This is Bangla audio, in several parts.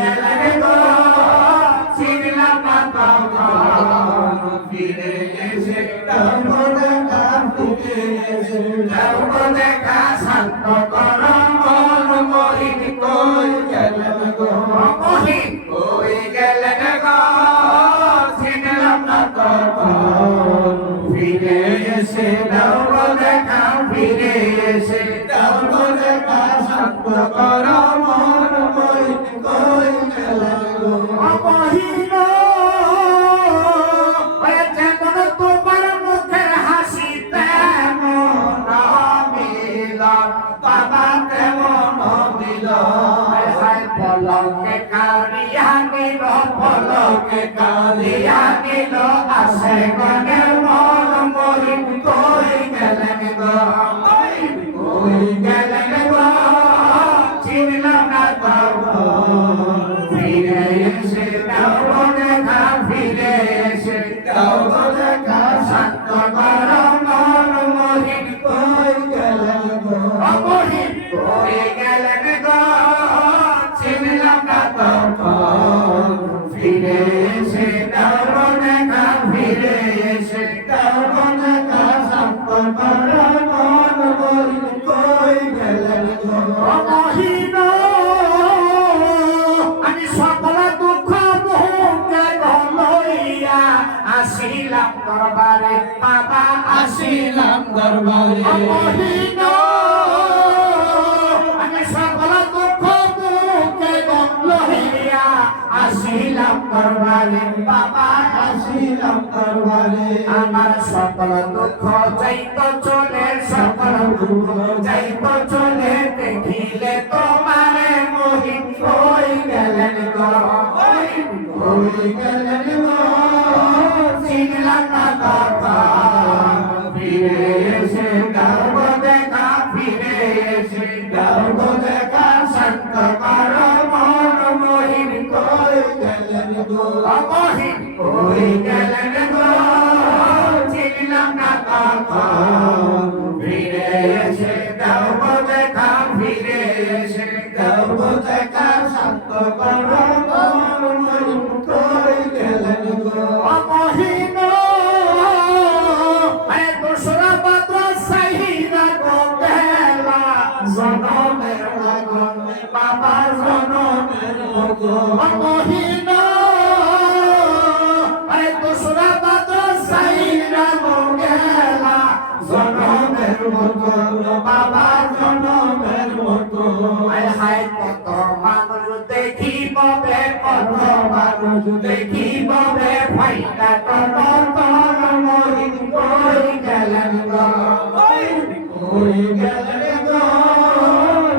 গেলেন গো চিনলাম না তখন ফিরে এসে দেব দেখা ফিরে এসে দেব দেখা শান্ত কর মন মহিন কই গেলেন গো মহিন কই গেলেন গো চিনলাম না তখন ফিরে এসে দেব দেখা ফিরে এসে দেব দেখা শান্ত কর মন মহিন কই গেলেন গো মহিন হয়েছে কোন তোমার মুখের হাসি তেমন মিলন বাবা তেমন মিলন পলকে কারিয়া নিল পলকে কারিয়া নিল আসে গনের মন মহিন কই গেলেন গো কই গেলেন গো চিনলাম না তখন ফিরে এসে দেব দেখা ফিরে এসে দেব দেখা শান্ত কর মন মহিন কই গেলেন গো মহিন কই গেলেন গো চিনলাম না তখন ফিরে এসে দেব দেখা ফিরে এসে দেব দেখা শান্ত কর মন মহিন কই গেলেন গো মহিন আমি সকল দুঃখ মুহূর্তে লইয়া আসিলাম দরবারে বাবা আসিলাম দরবারে মহিন আমি সকল দুঃখ মুহূর্তে লইয়া আসিলাম দরবারে বাবা আসিলাম দরবারে আমার সকল দুঃখ যাইতো চলে সকল দুঃখ যাইতো চলে দেখিলে তোমারে মহিন কই গেলেন গো কই গেলেন গো চিনলাম না তখন ফিরে এসে দেব দেখা ফিরে এসে দেব দেখা শান্ত কর মন মহিন কই গেলেন গো মহিন কই গেলেন গো চিনলাম না তখন ফিরে এসে দেব দেখা ফিরে এসে দেব দেখা শান্ত কর মন মহিন কই গেলেন গো মহিন দোসরা পাত্র সাহিরা গো বেলা জনমের লগন বাবা জনমের লগন মহিন দোসরা পাত্র সাহিরা গো বেলা জনমের লগন বাবা জনমের লগন হায় কত মানুষ দেখিব বে কত মানুষ দেখিব বে ফাইটা কত তোর মহিন কই গেলেন গো কই গেলেন গো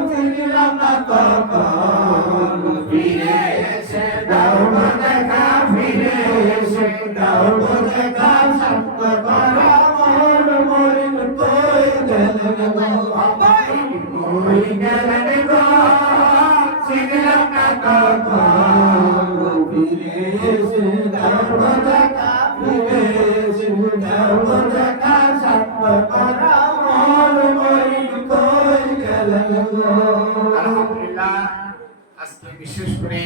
চিনলাম না তখন ফিরে এসে দেব দেখা ফিরে এসে দেব দেখা শান্ত কর মন মহিন কই গেলেন গো কই গেলেন গো চিনলাম না তখন ফিরে এসে দেব দেখা ফিরে এসে দেব দেখা শান্ত কর মন মহিন কই গেলেন গো আলহামদুলিল্লাহ আজকে বিশেষ করে